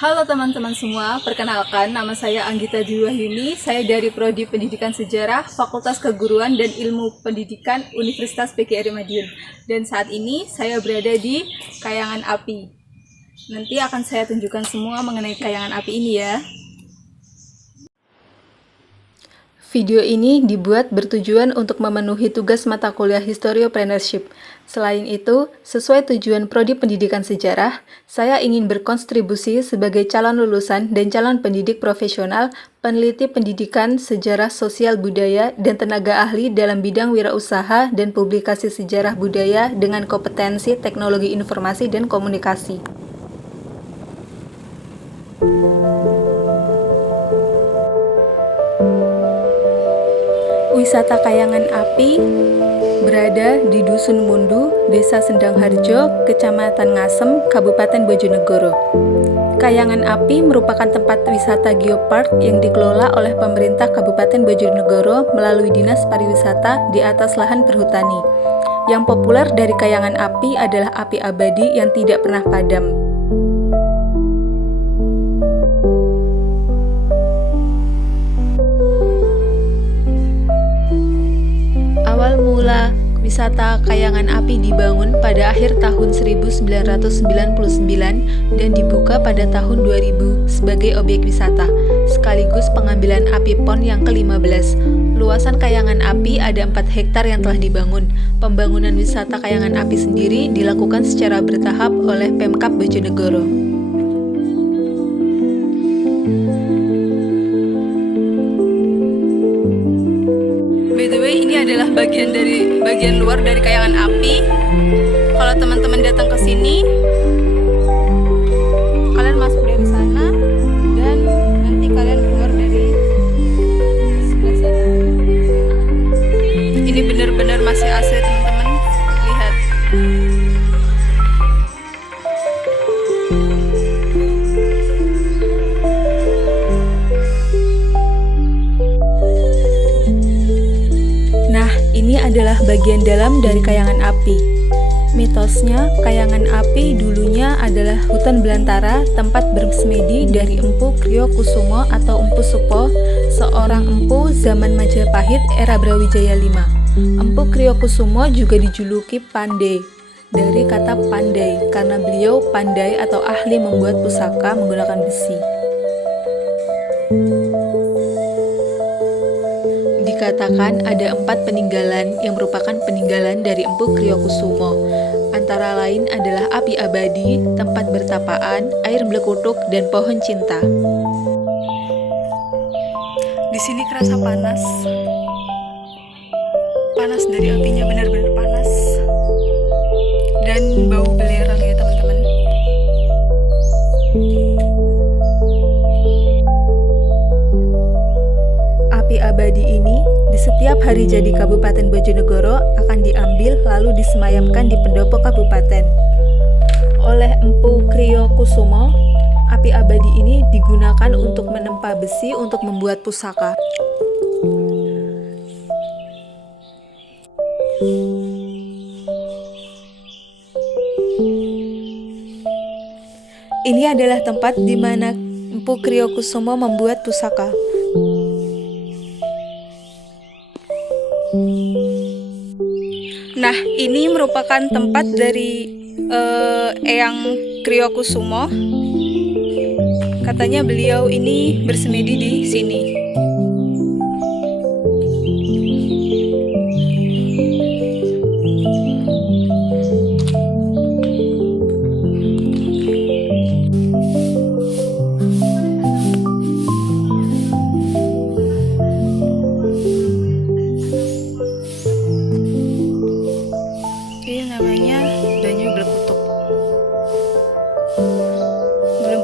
Halo teman-teman semua, perkenalkan nama saya Anggita Dwi-Wahyuni. Saya dari Prodi Pendidikan Sejarah, Fakultas Keguruan dan Ilmu Pendidikan Universitas PGRI Madiun. Dan saat ini saya berada di Kayangan Api. Nanti akan saya tunjukkan semua mengenai Kayangan Api ini ya. Video ini dibuat bertujuan untuk memenuhi tugas mata kuliah Historiopreneurship. Selain itu, sesuai tujuan Prodi Pendidikan Sejarah, saya ingin berkontribusi sebagai calon lulusan dan calon pendidik profesional, peneliti pendidikan, sejarah sosial budaya, dan tenaga ahli dalam bidang wirausaha dan publikasi sejarah budaya dengan kompetensi teknologi informasi dan komunikasi. Wisata Kayangan Api berada di Dusun Mundu, Desa Sendangharjo, Kecamatan Ngasem, Kabupaten Bojonegoro. Kayangan Api merupakan tempat wisata geopark yang dikelola oleh pemerintah Kabupaten Bojonegoro melalui Dinas Pariwisata di atas lahan perhutani. Yang populer dari Kayangan Api adalah api abadi yang tidak pernah padam. Awal mula wisata Kayangan Api dibangun pada akhir tahun 1999 dan dibuka pada tahun 2000 sebagai objek wisata, sekaligus pengambilan api PON yang ke-15. Luasan Kayangan Api ada 4 hektar yang telah dibangun. Pembangunan wisata Kayangan Api sendiri dilakukan secara bertahap oleh Pemkab Bojonegoro. Ini adalah bagian luar dari Kayangan Api. Kalau teman-teman datang ke sini, kalian masuk dari sana dan nanti kalian keluar dari sebelah sana. Ini benar-benar masih asli teman-teman. Lihat. Ini adalah bagian dalam dari Kayangan Api. Mitosnya, Kayangan Api dulunya adalah hutan belantara, tempat bersemedi dari Empu Kriyokusumo atau Empu Supo, seorang empu zaman Majapahit era Brawijaya V. Empu Kriyokusumo juga dijuluki Pandai, dari kata pandai, karena beliau pandai atau ahli membuat pusaka menggunakan besi. Dikatakan ada 4 peninggalan yang merupakan peninggalan dari Empu Kriyokusumo. Antara lain adalah api abadi, tempat bertapaan, air blekutuk, dan pohon cinta. Di sini kerasa panas. Panas dari apinya, benar-benar panas. Dan bau belerang ya teman-teman. Api abadi ini di setiap hari jadi Kabupaten Bojonegoro akan diambil lalu disemayamkan di pendopo kabupaten. Oleh Empu Kriyokusumo, api abadi ini digunakan untuk menempa besi untuk membuat pusaka. Ini adalah tempat di mana Empu Kriyokusumo membuat pusaka. Nah, ini merupakan tempat dari Eyang Kriyokusumo. Katanya beliau ini bersemedi di sini.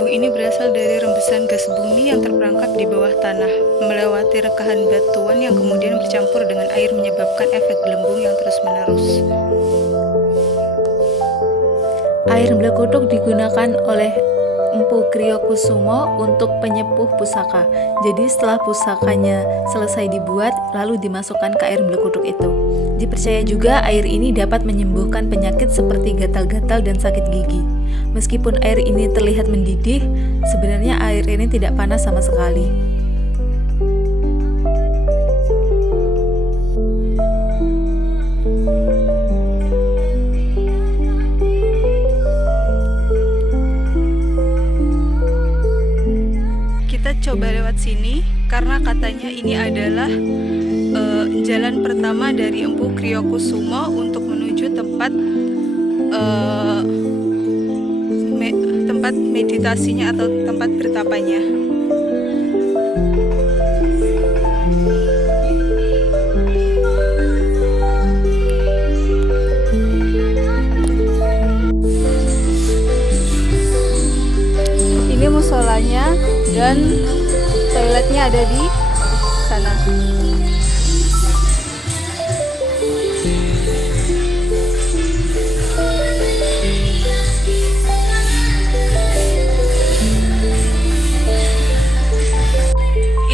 Ini berasal dari rembesan gas bumi yang terperangkap di bawah tanah, melewati rekahan batuan yang kemudian bercampur dengan air menyebabkan efek gelembung yang terus-menerus. Air blekutuk digunakan oleh Empu Kriyokusumo untuk penyepuh pusaka. Jadi setelah pusakanya selesai dibuat, lalu dimasukkan ke air blekutuk itu. Dipercaya juga air ini dapat menyembuhkan penyakit seperti gatal-gatal dan sakit gigi. Meskipun air ini terlihat mendidih, sebenarnya air ini tidak panas sama sekali. Kita coba lewat sini karena katanya ini adalah jalan pertama dari Empu Kriyokusumo untuk menuju tempat tempat meditasinya atau tempat bertapanya. Ini musolanya dan toiletnya ada di sana.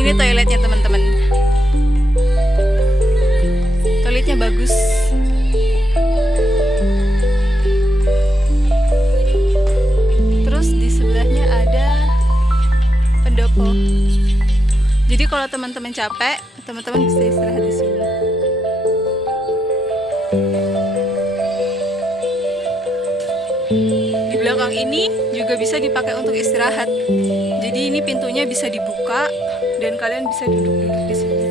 Ini toiletnya teman-teman. Toiletnya bagus. Terus di sebelahnya ada pendopo. Jadi kalau teman-teman capek, teman-teman bisa istirahat di sini. Di belakang ini juga bisa dipakai untuk istirahat. Jadi ini pintunya bisa dibuka dan kalian bisa duduk-duduk di sini.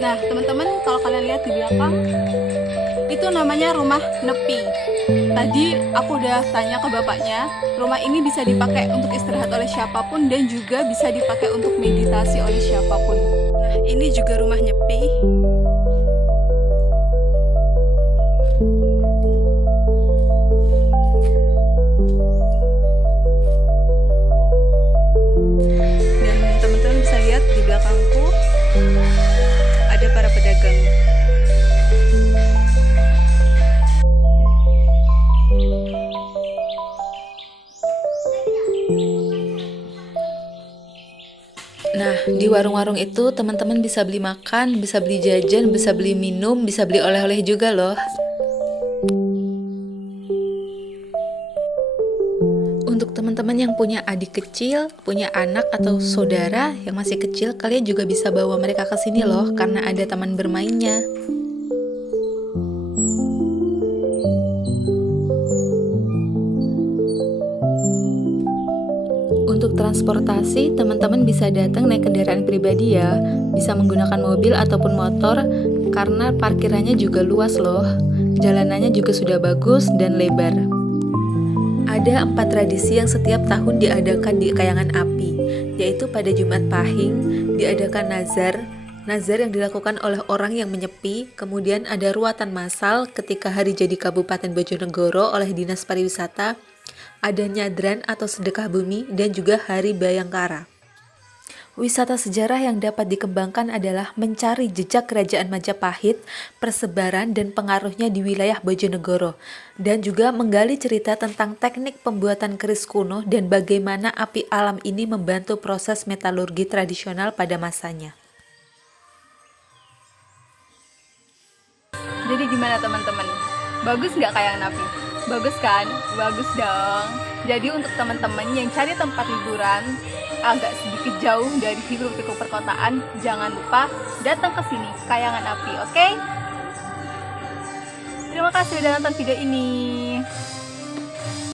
Nah, teman-teman, kalau kalian lihat di belakang, itu namanya rumah nepi. Tadi aku udah tanya ke bapaknya, rumah ini bisa dipakai untuk istirahat oleh siapapun dan juga bisa dipakai untuk meditasi oleh siapapun. Nah, ini juga rumah nyepi. Di belakangku ada para pedagang. Nah, di warung-warung itu teman-teman bisa beli makan, bisa beli jajan, bisa beli minum, bisa beli oleh-oleh juga loh. Untuk teman-teman yang punya adik kecil, punya anak atau saudara yang masih kecil, kalian juga bisa bawa mereka ke sini loh, karena ada taman bermainnya. Untuk transportasi, teman-teman bisa datang naik kendaraan pribadi ya, bisa menggunakan mobil ataupun motor, karena parkirannya juga luas loh. Jalanannya juga sudah bagus dan lebar. Ada 4 tradisi yang setiap tahun diadakan di Kayangan Api, yaitu pada Jumat Pahing diadakan nazar yang dilakukan oleh orang yang menyepi, kemudian ada ruatan massal ketika hari jadi Kabupaten Bojonegoro oleh Dinas Pariwisata, ada nyadran atau sedekah bumi, dan juga Hari Bayangkara. Wisata sejarah yang dapat dikembangkan adalah mencari jejak Kerajaan Majapahit, persebaran dan pengaruhnya di wilayah Bojonegoro, dan juga menggali cerita tentang teknik pembuatan keris kuno dan bagaimana api alam ini membantu proses metalurgi tradisional pada masanya. Jadi gimana teman-teman? Bagus nggak Kayangan Api? Bagus kan? Bagus dong. Jadi untuk teman-teman yang cari tempat liburan agak sedikit jauh dari hiruk-pikuk perkotaan, jangan lupa datang ke sini, Kayangan Api, oke? Terima kasih sudah nonton video ini.